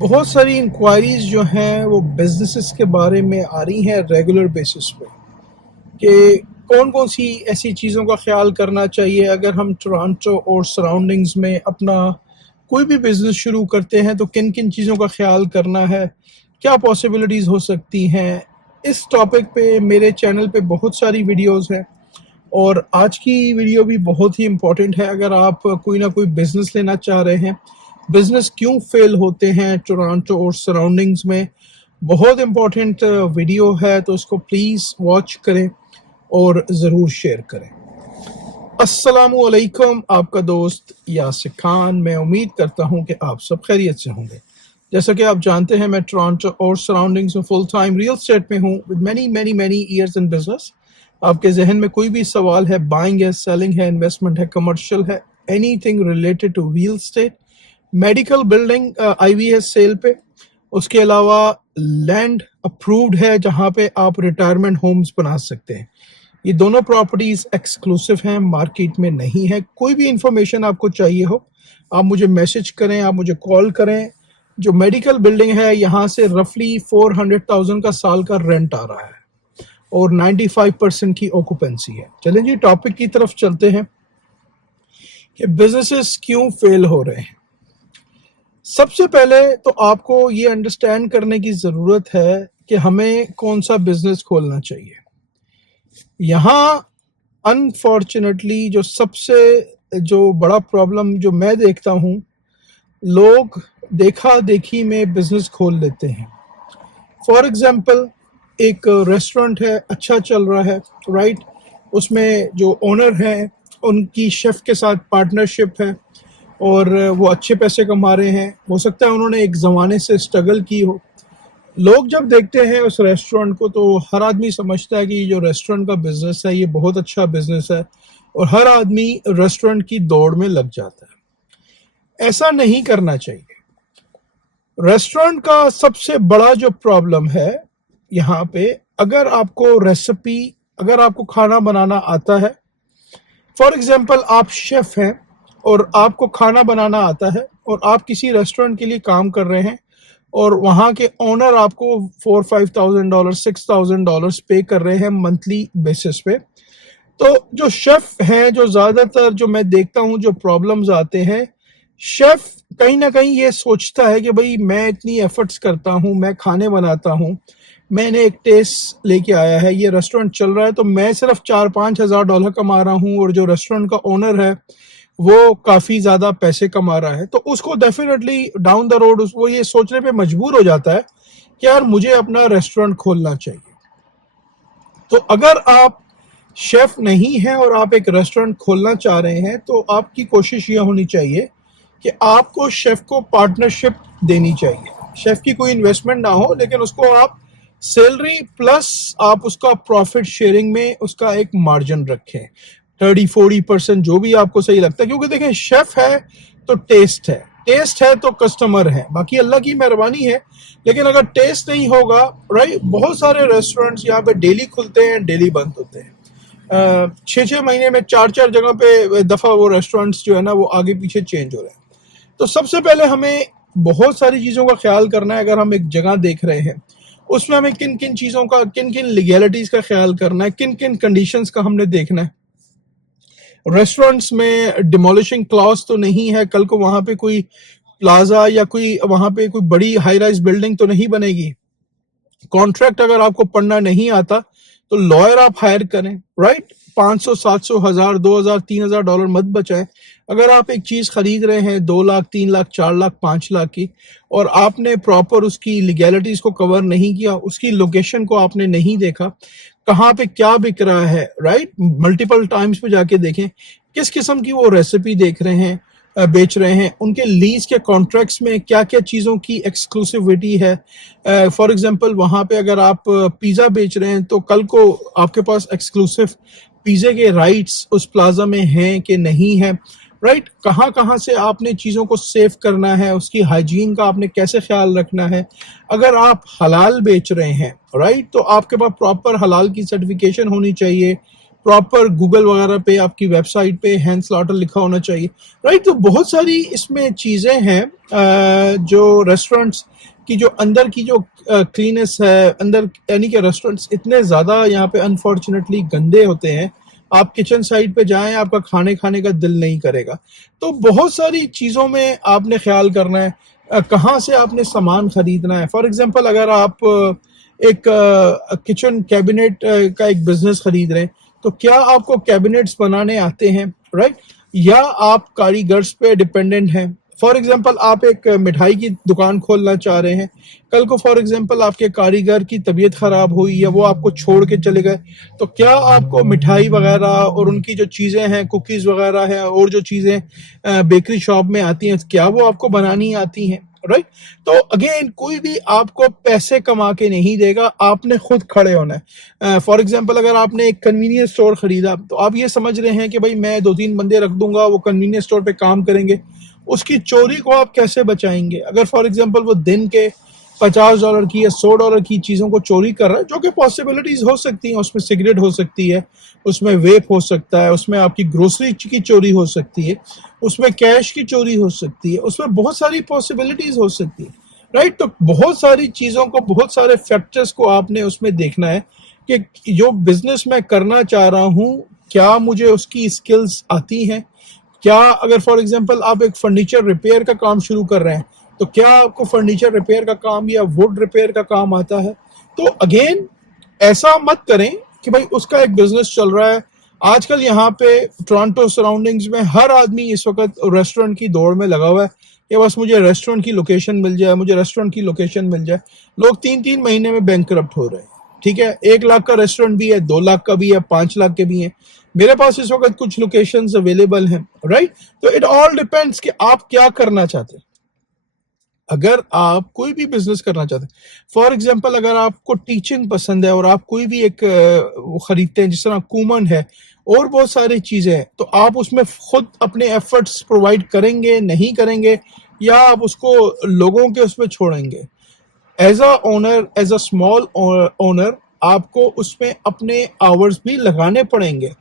बहुत सारी इंक्वायरीज जो हैं वो बिजनेसेस के बारे में आ रही हैं रेगुलर बेसिस पे कि कौन कौन सी ऐसी चीज़ों का ख्याल करना चाहिए अगर हम टोरंटो और सराउंडिंग्स में अपना कोई भी बिज़नेस शुरू करते हैं, तो किन किन चीज़ों का ख्याल करना है, क्या पॉसिबिलिटीज़ हो सकती हैं। इस टॉपिक पे मेरे चैनल पे बहुत सारी वीडियोस हैं और आज की वीडियो भी बहुत ही इम्पोर्टेंट है। अगर आप कोई ना कोई बिज़नेस लेना चाह रहे हैं, बिज़नेस क्यों फेल होते हैं टोरंटो और सराउंडिंग्स में, बहुत इम्पोर्टेंट वीडियो है, तो उसको प्लीज़ वॉच करें और ज़रूर शेयर करें। अस्सलामु अलैकुम, आपका दोस्त यासिर खान। मैं उम्मीद करता हूं कि आप सब खैरियत से होंगे। जैसा कि आप जानते हैं, मैं टोरंटो और सराउंडिंग्स में फुल टाइम रियल एस्टेट में हूं with many many many years in business. आपके जहन में कोई भी सवाल है, बाइंग है, सेलिंग है, इन्वेस्टमेंट है, कमर्शियल है, anything related to real estate, medical building IV है सेल पे, उसके अलावा लैंड अप्रूव्ड है जहां पे आप रिटायरमेंट होम्स बना सकते हैं। ये दोनों प्रॉपर्टीज एक्सक्लूसिव हैं, मार्केट में नहीं है। कोई भी इंफॉर्मेशन आपको चाहिए हो, आप मुझे मैसेज करें, आप मुझे कॉल करें। जो मेडिकल बिल्डिंग है, यहाँ से रफली 400,000 का साल का रेंट आ रहा है और 95% की ऑक्यूपेंसी है। चलें जी, टॉपिक की तरफ चलते हैं कि बिजनेसेस क्यों फेल हो रहे हैं। सबसे पहले तो आपको ये अंडरस्टैंड करने की ज़रूरत है कि हमें कौन सा बिजनेस खोलना चाहिए। यहाँ अनफॉर्चुनेटली जो बड़ा प्रॉब्लम जो मैं देखता हूँ, लोग देखा देखी में बिजनेस खोल लेते हैं। फॉर एग्जांपल, एक रेस्टोरेंट है, अच्छा चल रहा है, राइट, उसमें जो ओनर हैं उनकी शेफ़ के साथ पार्टनरशिप है और वो अच्छे पैसे कमा रहे हैं। हो सकता है उन्होंने एक ज़माने से स्ट्रगल की हो। लोग जब देखते हैं उस रेस्टोरेंट को, तो हर आदमी समझता है कि जो रेस्टोरेंट का बिजनेस है ये बहुत अच्छा बिजनेस है और हर आदमी रेस्टोरेंट की दौड़ में लग जाता है। ऐसा नहीं करना चाहिए। रेस्टोरेंट का सबसे बड़ा जो प्रॉब्लम है यहाँ पे, अगर आपको खाना बनाना आता है, फॉर एग्जांपल आप शेफ हैं और आपको खाना बनाना आता है और आप किसी रेस्टोरेंट के लिए काम कर रहे हैं और वहाँ के ओनर आपको $4,000-5,000 $6,000 पे कर रहे हैं मंथली बेसिस पे, तो जो शेफ हैं, जो ज़्यादातर जो मैं देखता हूँ जो प्रॉब्लम्स आते हैं, शेफ कहीं ना कहीं ये सोचता है कि भाई मैं इतनी एफर्ट्स करता हूँ, मैं खाने बनाता हूँ, मैंने एक टेस्ट लेके आया है, ये रेस्टोरेंट चल रहा है, तो मैं सिर्फ $4-5 हज़ार कमा रहा हूँ और जो रेस्टोरेंट का ओनर है वो काफ़ी ज़्यादा पैसे कमा रहा है, तो उसको डेफिनेटली डाउन द रोड वो ये सोचने पे मजबूर हो जाता है कि यार मुझे अपना रेस्टोरेंट खोलना चाहिए। तो अगर आप शेफ नहीं हैं और आप एक रेस्टोरेंट खोलना चाह रहे हैं, तो आपकी कोशिश ये होनी चाहिए कि आपको शेफ को पार्टनरशिप देनी चाहिए। शेफ की कोई इन्वेस्टमेंट ना हो, लेकिन उसको आप सैलरी प्लस आप उसका प्रॉफिट शेयरिंग में उसका एक मार्जिन रखें, 30-40% जो भी आपको सही लगता है। क्योंकि देखें, शेफ है तो टेस्ट है तो कस्टमर है, बाकी अल्लाह की मेहरबानी है। लेकिन अगर टेस्ट नहीं होगा, राइट, बहुत सारे रेस्टोरेंट्स यहाँ पे डेली खुलते हैं, डेली बंद होते हैं। 6-6 महीने में 4-4 जगह पे दफ़ा वो रेस्टोरेंट्स जो है ना वो आगे पीछे चेंज हो रहे हैं। तो सबसे पहले हमें बहुत सारी चीज़ों का ख्याल करना है। अगर हम एक जगह देख रहे हैं, उसमें हमें किन किन चीज़ों का, किन किन लीगैलिटीज़ का ख्याल करना है, किन किन कंडीशंस का हमने देखना है। रेस्टोरेंट्स में डिमोलिशिंग क्लॉज तो नहीं है, कल को वहाँ पे कोई प्लाजा या कोई वहाँ पे कोई बड़ी हाई राइज बिल्डिंग तो नहीं बनेगी। कॉन्ट्रैक्ट अगर आपको पढ़ना नहीं आता तो लॉयर आप हायर करें, राइट। 500, 700, 1000, 2000, $3,000 मत बचाएं। अगर आप एक चीज़ खरीद रहे हैं 2 लाख, 3 लाख, 4 लाख, 5 लाख की, और आपने प्रॉपर उसकी लीगैलिटीज़ को कवर नहीं किया, उसकी लोकेशन को आपने नहीं देखा, कहाँ पे क्या बिक रहा है, राइट, मल्टीपल टाइम्स पे जाके देखें किस किस्म की वो रेसिपी देख रहे हैं, बेच रहे हैं, उनके लीज के कॉन्ट्रैक्ट्स में क्या क्या चीज़ों की एक्सक्लूसिविटी है। फॉर एग्जांपल, वहाँ पे अगर आप पिज़्ज़ा बेच रहे हैं तो कल को आपके पास एक्सक्लूसिव पिज़्ज़ा के राइट्स उस प्लाजा में हैं कि नहीं है, राइट। कहाँ कहाँ से आपने चीज़ों को सेव करना है, उसकी हाइजीन का आपने कैसे ख्याल रखना है। अगर आप हलाल बेच रहे हैं, राइट, तो आपके पास प्रॉपर हलाल की सर्टिफिकेशन होनी चाहिए, प्रॉपर गूगल वगैरह पे आपकी वेबसाइट पे हैंड स्लॉटर लिखा होना चाहिए, राइट। तो बहुत सारी इसमें चीज़ें हैं जो रेस्टोरेंट्स की जो अंदर की जो क्लीनेस है अंदर, यानी कि रेस्टोरेंट्स इतने ज़्यादा यहाँ पे अनफॉर्चुनेटली गंदे होते हैं, आप किचन साइड पे जाएं आपका खाने का दिल नहीं करेगा। तो बहुत सारी चीज़ों में आपने ख्याल करना है, कहाँ से आपने सामान खरीदना है। फॉर एग्जांपल अगर आप एक किचन कैबिनेट का एक बिजनेस खरीद रहे हैं, तो क्या आपको कैबिनेट्स बनाने आते हैं, राइट, या आप कारीगर्स पे डिपेंडेंट हैं। फॉर एग्जांपल आप एक मिठाई की दुकान खोलना चाह रहे हैं, कल को फॉर एग्जांपल आपके कारीगर की तबीयत खराब हुई या वो आपको छोड़ के चले गए, तो क्या आपको मिठाई वगैरह और उनकी जो चीज़ें हैं, कुकीज़ वगैरह हैं और जो चीज़ें बेकरी शॉप में आती हैं, क्या वो आपको बनानी आती हैं, राइट। तो अगेन कोई भी आपको पैसे कमा के नहीं देगा, आपने खुद खड़े होना है। फॉर एग्जांपल अगर आपने एक कन्वीनियंस स्टोर खरीदा, तो आप ये समझ रहे हैं कि भाई मैं 2-3 बंदे रख दूंगा, वो कन्वीनियंस स्टोर पे काम करेंगे, उसकी चोरी को आप कैसे बचाएंगे। अगर फॉर एग्जांपल वो दिन के $50 की या $100 की चीज़ों को चोरी कर रहा है, जो कि पॉसिबिलिटीज़ हो सकती हैं, उसमें सिगरेट हो सकती है, उसमें वेप हो सकता है, उसमें आपकी ग्रोसरी की चोरी हो सकती है, उसमें कैश की चोरी हो सकती है, उसमें बहुत सारी पॉसिबिलिटीज़ हो सकती है, राइट। तो बहुत सारी चीज़ों को, बहुत सारे फैक्टर्स को आपने उसमें देखना है कि जो बिजनेस मैं करना चाह रहा हूँ, क्या मुझे उसकी स्किल्स आती हैं। क्या अगर फॉर एग्जांपल आप एक फर्नीचर रिपेयर का काम शुरू कर रहे हैं, तो क्या आपको फर्नीचर रिपेयर का काम या वुड रिपेयर का काम आता है। तो अगेन ऐसा मत करें कि भाई उसका एक बिजनेस चल रहा है। आजकल यहाँ पे टोरंटो सराउंडिंग्स में हर आदमी इस वक्त रेस्टोरेंट की दौड़ में लगा हुआ है कि बस मुझे रेस्टोरेंट की लोकेशन मिल जाए, मुझे रेस्टोरेंट की लोकेशन मिल जाए। लोग 3-3 महीने में बैंकरप्ट हो रहे हैं, ठीक है। 1 लाख का रेस्टोरेंट भी है, 2 लाख का भी है, 5 लाख के भी हैं। मेरे पास इस वक्त कुछ लोकेशंस अवेलेबल हैं, राइट। तो इट ऑल डिपेंड्स कि आप क्या करना चाहते हैं। अगर आप कोई भी बिजनेस करना चाहते हैं, फॉर एग्जांपल अगर आपको टीचिंग पसंद है और आप कोई भी एक वो खरीदते हैं, जिस तरह कूमन है और बहुत सारी चीज़ें हैं, तो आप उसमें खुद अपने एफर्ट्स प्रोवाइड करेंगे, नहीं करेंगे, या आप उसको लोगों के उसमें छोड़ेंगे। As a owner, as a small owner, आपको उसमें अपने आवर्स भी लगाने पड़ेंगे।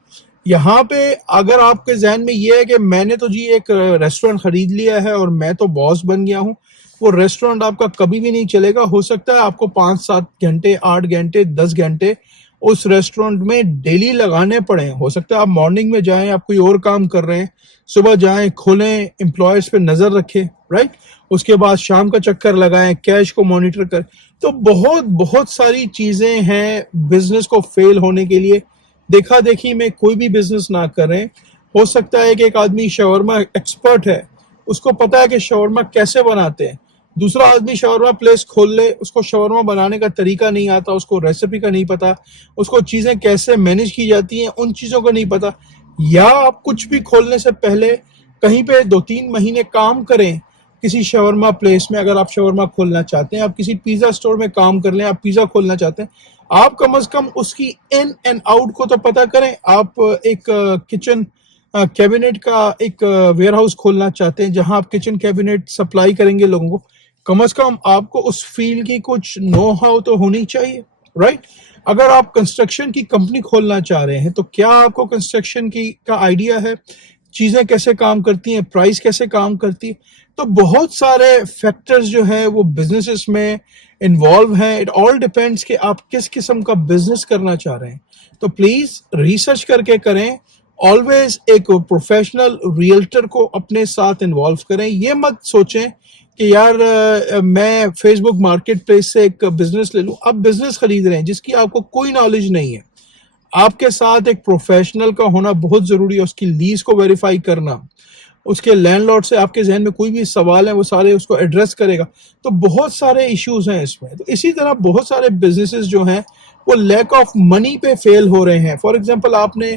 यहाँ पे अगर आपके जहन में ये है कि मैंने तो जी एक रेस्टोरेंट खरीद लिया है और मैं तो बॉस बन गया हूँ, वो रेस्टोरेंट आपका कभी भी नहीं चलेगा। हो सकता है आपको 5-7 घंटे, 8 घंटे, 10 घंटे उस रेस्टोरेंट में डेली लगाने पड़े। हो सकता है आप मॉर्निंग में जाएं, आप कोई और काम कर रहे हैं, सुबह जाएं, खोलें, एम्प्लॉयज़ पे नज़र रखें, राइट। उसके बाद शाम का चक्कर लगाएं, कैश को मॉनिटर करें। तो बहुत बहुत सारी चीज़ें हैं बिजनेस को फेल होने के लिए। देखा देखी में कोई भी बिजनेस ना करें। हो सकता है कि एक आदमी शवरमा एक्सपर्ट है, उसको पता है कि शवरमा कैसे बनाते हैं, दूसरा आदमी शवरमा प्लेस खोल ले, उसको शवरमा बनाने का तरीका नहीं आता, उसको रेसिपी का नहीं पता, उसको चीज़ें कैसे मैनेज की जाती हैं उन चीज़ों का नहीं पता। या आप कुछ भी खोलने से पहले कहीं पे 2-3 महीने काम करें किसी शवरमा प्लेस में। अगर आप शवरमा खोलना चाहते हैं, आप किसी पिज़्ज़ा स्टोर में काम कर लें, आप पिज़्ज़ा खोलना चाहते हैं, आप कम से कम उसकी इन एंड आउट को तो पता करें। आप एक किचन कैबिनेट का एक वेयर हाउस खोलना चाहते हैं जहां आप किचन कैबिनेट सप्लाई करेंगे लोगों को, कम से कम आपको उस फील्ड की कुछ नो हाउ तो होनी चाहिए, राइट। अगर आप कंस्ट्रक्शन की कंपनी खोलना चाह रहे हैं, तो क्या आपको कंस्ट्रक्शन की का आइडिया है, चीज़ें कैसे काम करती हैं, प्राइस कैसे काम करती है। तो बहुत सारे फैक्टर्स जो हैं वो बिजनेसेस में इन्वॉल्व हैं। इट ऑल डिपेंड्स कि आप किस किस्म का बिजनेस करना चाह रहे हैं। तो प्लीज़ रिसर्च करके करें। ऑलवेज एक प्रोफेशनल रियल्टर को अपने साथ इन्वॉल्व करें। ये मत सोचें कि यार मैं फेसबुक मार्केट प्लेस से एक बिजनेस ले लूं। आप बिजनेस खरीद रहे हैं जिसकी आपको कोई नॉलेज नहीं है। आपके साथ एक प्रोफेशनल का होना बहुत ज़रूरी है। उसकी लीज को वेरीफाई करना, उसके लैंडलॉर्ड से आपके जहन में कोई भी सवाल है वो सारे उसको एड्रेस करेगा। तो बहुत सारे इश्यूज हैं इसमें। तो इसी तरह बहुत सारे बिजनेसेस जो हैं वो लैक ऑफ मनी पे फेल हो रहे हैं। फॉर एग्जांपल आपने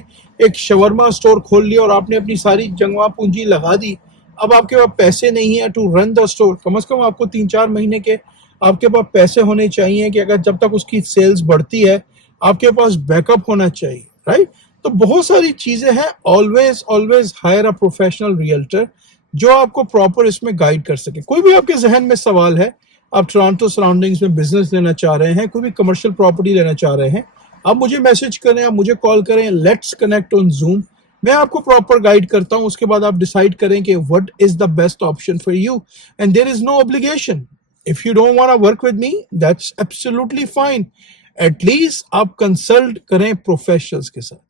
एक शवरमा स्टोर खोल लिया और आपने अपनी सारी जंगवा पूंजी लगा दी, अब आपके पास पैसे नहीं है टू रन द स्टोर। कम से कम आपको 3-4 महीने के आपके पास पैसे होने चाहिए कि अगर जब तक उसकी सेल्स बढ़ती है आपके पास बैकअप होना चाहिए, राइट। तो बहुत सारी चीज़ें हैं। Always always higher a professional realtor जो आपको प्रॉपर इसमें गाइड कर सके। कोई भी आपके जहन में सवाल है, आप टोरंटो सराउंडिंग्स में बिजनेस लेना चाह रहे हैं, कोई भी कमर्शियल प्रॉपर्टी लेना चाह रहे हैं, آپ مجھے میسج کریں, آپ مجھے کال کریں, لیٹس کنیکٹ آن زوم. میں آپ کو پراپر گائیڈ کرتا ہوں, اس کے بعد آپ ڈیسائیڈ کریں کہ what is the best option for you, and there is no obligation. If you don't want to work with me, that's absolutely fine. At least آپ کنسلٹ کریں پروفیشنلز کے ساتھ.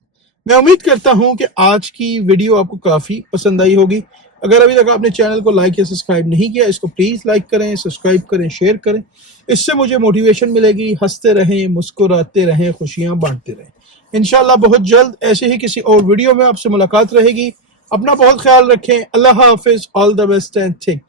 میں امید کرتا ہوں کہ آج کی ویڈیو آپ کو کافی پسند آئی ہوگی. اگر ابھی تک آپ نے چینل کو لائک یا سبسکرائب نہیں کیا, اس کو پلیز لائک کریں, سبسکرائب کریں, شیئر کریں. اس سے مجھے موٹیویشن ملے گی. ہنستے رہیں, مسکراتے رہیں, خوشیاں بانٹتے رہیں. انشاءاللہ بہت جلد ایسے ہی کسی اور ویڈیو میں آپ سے ملاقات رہے گی. اپنا بہت خیال رکھیں. اللہ حافظ. All the best and take care.